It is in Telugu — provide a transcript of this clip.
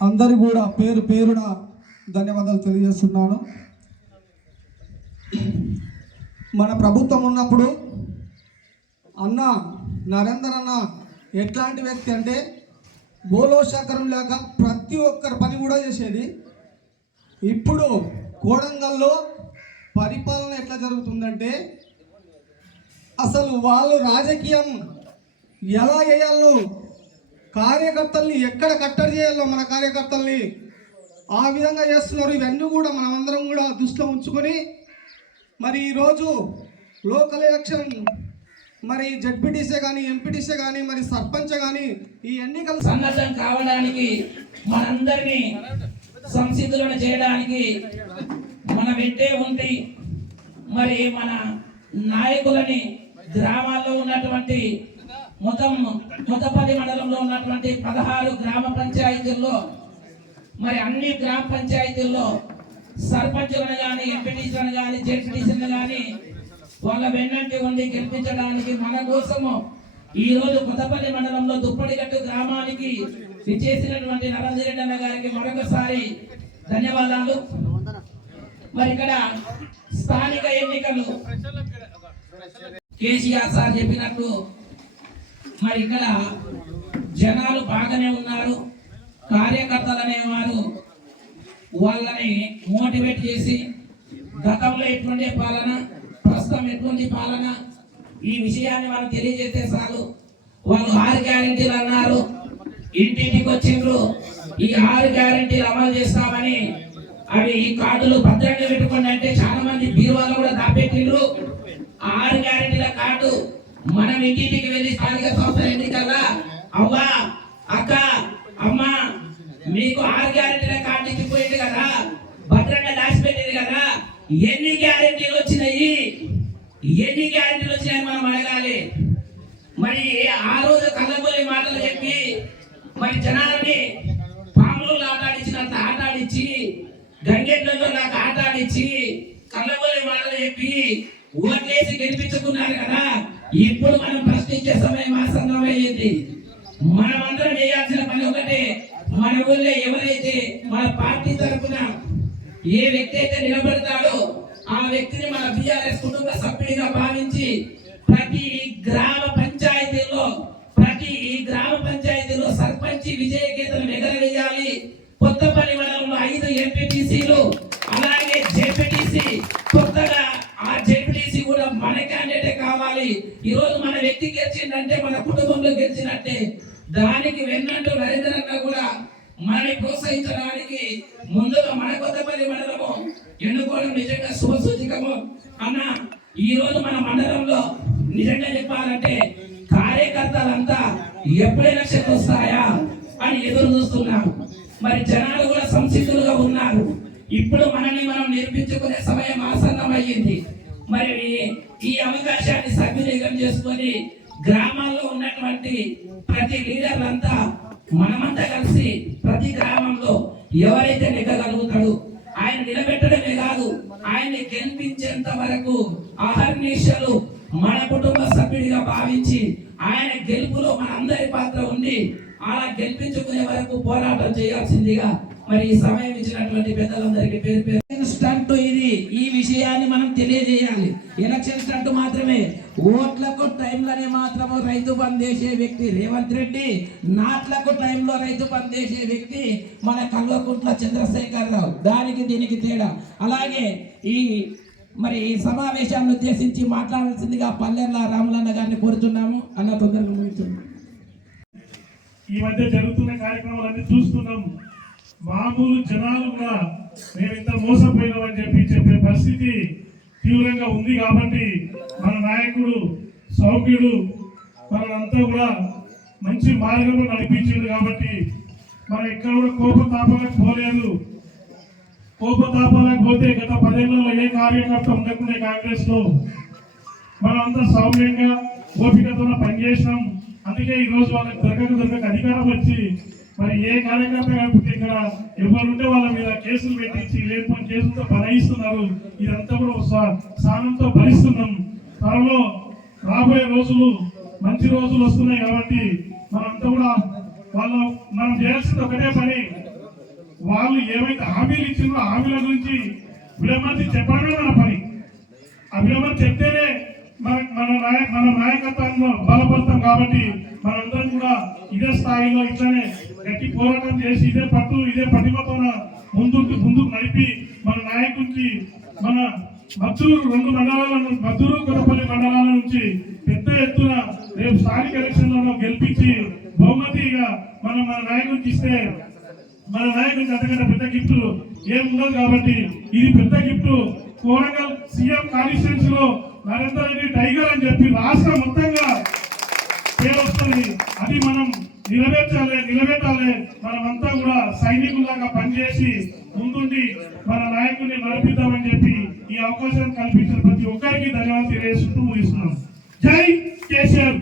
అందరి కూడా పేరు పేరున ధన్యవాదాలు తెలియజేస్తున్నాను. మన ప్రభుత్వం ఉన్నప్పుడు అన్న నరేందర్ అన్న ఎట్లాంటి వ్యక్తి అంటే బోలో శాఖరం లేక ప్రతి ఒక్కరి పని కూడా చేసేది. ఇప్పుడు కోడంగల్లో పరిపాలన ఎట్లా జరుగుతుందంటే అసలు వాళ్ళు రాజకీయం ఎలా చేయాలో కార్యకర్తల్ని ఎక్కడ కట్టడి చేయాలో మన కార్యకర్తల్ని ఆ విధంగా చేస్తున్నారు. ఇవన్నీ కూడా మనమందరం కూడా దృష్టిలో ఉంచుకొని మరి ఈరోజు లోకల్ ఎలక్షన్ మరి జడ్పీటీసీ కానీ ఎంపీటీసీ కానీ మరి సర్పంచ్ కానీ ఈ ఎన్నికలు సన్నద్ధం కావడానికి మనందరినీ సంసిద్ధులను చేయడానికి మన వెంటే ఉండి మరి మన నాయకులని గ్రామాల్లో ఉన్నటువంటి మొత్తం మొత్తపల్లి మండలంలో ఉన్నటువంటి పదహారు గ్రామ పంచాయతీల్లో మరి అన్ని గ్రామ పంచాయతీల్లో సర్పంచులను కానీ ఎంపీటీసీలను కానీ జెడ్పీటీసీలను కానీ వాళ్ళ వెన్నంటి ఉండి గెలిపించడానికి మన కోసము ఈ రోజు కొత్తపల్లి మండలంలో దుప్పటిగట్టు గ్రామానికి విచ్చేసినటువంటి నరేంద్ర అన్న గారికి మరొకసారి ధన్యవాదాలు. మరి ఇక్కడ స్థానిక ఎన్నికలు కేసీఆర్ సార్ చెప్పినట్టు మరి ఇక్కడ జనాలు బాగానే ఉన్నారు కార్యకర్తలు అనేవారు వాళ్ళని మోటివేట్ చేసి గతంలో ఎటువంటి పాలన ప్రస్తుతం ఎటువంటి పాలన ఈ విషయాన్ని మనం తెలియజేస్తే చాలు. వాళ్ళు ఆరు గ్యారెంటీలు అన్నారు. ఇంటింటికి వచ్చిండ్రు. ఈ ఆరు గ్యారెంటీలు అమలు చేస్తామని అవి ఈ కార్డులు భద్రంగా పెట్టుకోండి అంటే చాలా మంది బీరువాళ్ళు కూడా దాపెట్టిండ్రు. ఆరు గ్యారెంటీల కార్డు మనం ఇంటింటికి వెళ్ళి స్థానిక సంస్థల ఎన్నికల్లా అవ్వా అక్క అమ్మా మీకు ఆరు గ్యారెంటీల కార్డు ఇచ్చిపోయింది కదా. భద్రంగా దాచిపెట్టింది కదా. ఎన్ని గ్యారెంటీలు వచ్చినాయి? ఎన్ని గ్యారెంటీలు వచ్చినాయి మనం అడగాలి. మరి ఆ రోజు కళ్ళబోలి మాటలు చెప్పి మరి జనాలని పాములు ఆటాడించినంత ఆటాడించి గంగెట్లలో నాకు ఆటాడించి కళ్ళబోలి మాటలు చెప్పి ఓట్లేసి గెలిపించుకున్నారు కదా. ఇప్పుడు మనం ప్రశ్నించే సమయం ఆసన్నమైంది మనమందరం చేయాల్సిన పని ఒకటే. మన ఊళ్ళో ఎవరైతే మన పార్టీ తరఫున ఏ వ్యక్తి అయితే నిలబడతాడో ఆ వ్యక్తిని మన బిఆర్ఎస్ కుటుంబ సభ్యుడిగా భావించి ప్రతి గ్రామ పంచాయతీలో ప్రతి గ్రామ పంచాయతీలో సర్పంచ్ విజయ గీతలు ఎగరవేయాలి కొత్త గెలిచిందంటే మన కుటుంబంలో గెలిచినట్టే. దానికి వెన్నంటూ నరేంద్ర కూడా మనని ప్రోత్సహించడానికి ముందుగా మన కొత్తపల్లి మండలము ఎన్నుకోవడం నిజంగా శుభసూచకము. అన్న ఈ రోజు మన మండలంలో నిజంగా చెప్పాలంటే కార్యకర్తలంతా ఎప్పుడైనా ఎలక్షన్ వస్తాయా అని ఎదురు చూస్తున్నాం మరి జనాలు కూడా సంసిద్ధులుగా ఉన్నారు. ఇప్పుడు మనని మనం నేర్పించుకునే సమయం ఆసన్నమయ్యింది. మరి ఈ అవకాశాన్ని సద్వినియోగం చేసుకొని గ్రామాల్లో ఉన్నటువంటి ప్రతి లీడర్లంతా మనమంతా కలిసి ప్రతి గ్రామంలో ఎవరైతే నెగ్గగలుగుతాడు ఆయన నిలబెట్టడమే కాదు ఆయన్ని గెలిపించేంత వరకు అహర్నిశలు మన కుటుంబ సభ్యుడిగా భావించి ఆయన గెలుపులో మన అందరి పాత్ర ఉంది అలా గెలిపించుకునే వరకు పోరాటం చేయాల్సిందిగా మరి ఈ సమయం ఇచ్చినటువంటి పెద్దలందరికీ పేరు పేరు విషయాన్ని మనం తెలియజేయాలి. ఎలక్షన్స్ అంటూ మాత్రమే ఓట్లకు టైంలోనే మాత్రము రైతు బంద్ చేసే వ్యక్తి రేవంత్ రెడ్డి నాట్లకు టైంలో రైతు బంద్ చేసే వ్యక్తి మన కల్వకుంట్ల చంద్రశేఖర్ రావు దానికి దీనికి తేడా. అలాగే ఈ మరి ఈ సమావేశాన్ని ఉద్దేశించి మాట్లాడాల్సిందిగా పల్లెర్ల రామలన్న గారిని కోరుతున్నాము. అన్న తొందరగా ముగించండి. ఈ మధ్య జరుగుతున్న కార్యక్రమాలన్నీ చూస్తున్నాం మామూలు జనాలు కూడా మేము ఇంత మోసపోయినామని చెప్పి చెప్పే పరిస్థితి తీవ్రంగా ఉంది కాబట్టి మన నాయకుడు సౌమ్యుడు మనంతా కూడా మంచి మార్గంలో నడిపించింది కాబట్టి మనం ఇక్కడ కూడా కోపతాపాలకు పోలేదు. కోపతాపాలకు పోతే గత పదేళ్ళలో ఏ కార్యకర్త ఉండకుండా కాంగ్రెస్లో మనమంతా సౌమ్యంగా ఓపికతో పనిచేసినాం. అందుకే ఈ రోజు వాళ్ళకి దొరకక దొరకక అధికారం వచ్చి మరి ఏ కార్యకర్త కాకపోతే ఇక్కడ ఎవరుంటే వాళ్ళ మీద కేసులు పెట్టించి లేకపోతే కేసులతో బలయిస్తున్నారు. ఇదంతా కూడా స్థానంతో భరిస్తున్నాం త్వరలో రాబోయే రోజులు మంచి రోజులు వస్తున్నాయి కాబట్టి మనంతా కూడా వాళ్ళు మనం చేయాల్సింది ఒకటే పని. వాళ్ళు ఏమైతే హామీలు ఇచ్చిందో హామీల గురించి విడమర్చి చెప్పడమే మన పని. ఆ విడమర్చి చెప్తేనే మన మన నాయ మన నాయకత్వంలో బలపడతాం కాబట్టి మనందరం కూడా ఇదే స్థాయిలో ఇట్లనే గట్టి పోరాటం చేసి ఇదే పట్టు ఇదే పటిమతో ముందుకు ముందుకు నడిపి మన నాయకుడికి మన మద్దూరు రెండు మండలాల నుంచి మద్దూరు కొత్తపల్లి మండలాల నుంచి పెద్ద ఎత్తున రేపు స్థానిక ఎలక్షన్లలో గెలిపించి బహుమతిగా మనం మన నాయకుడికి ఇస్తే మన నాయకుడికి అంతకంటే పెద్ద గిఫ్ట్ ఏముండదు కాబట్టి ఇది పెద్ద గిఫ్ట్. కోరంగల్ సీఎం కాన్స్టిట్యూన్సీ లో నరేందర్ రెడ్డి టైగర్ అని చెప్పి రాష్ట్రం మొత్తంగా ఏదొస్తుంది అది మనం నిలబెట్టాలి నిలబెట్టాలి. మనమంతా కూడా సైనికులాగా పనిచేసి ముందుండి మన నాయకుడిని నడిపిద్దామని చెప్పి ఈ అవకాశాన్ని కల్పించిన ప్రతి ఒక్కరికి ధన్యవాదాలు తెలియజేస్తూ ముగిస్తున్నాం. జై కేసీఆర్.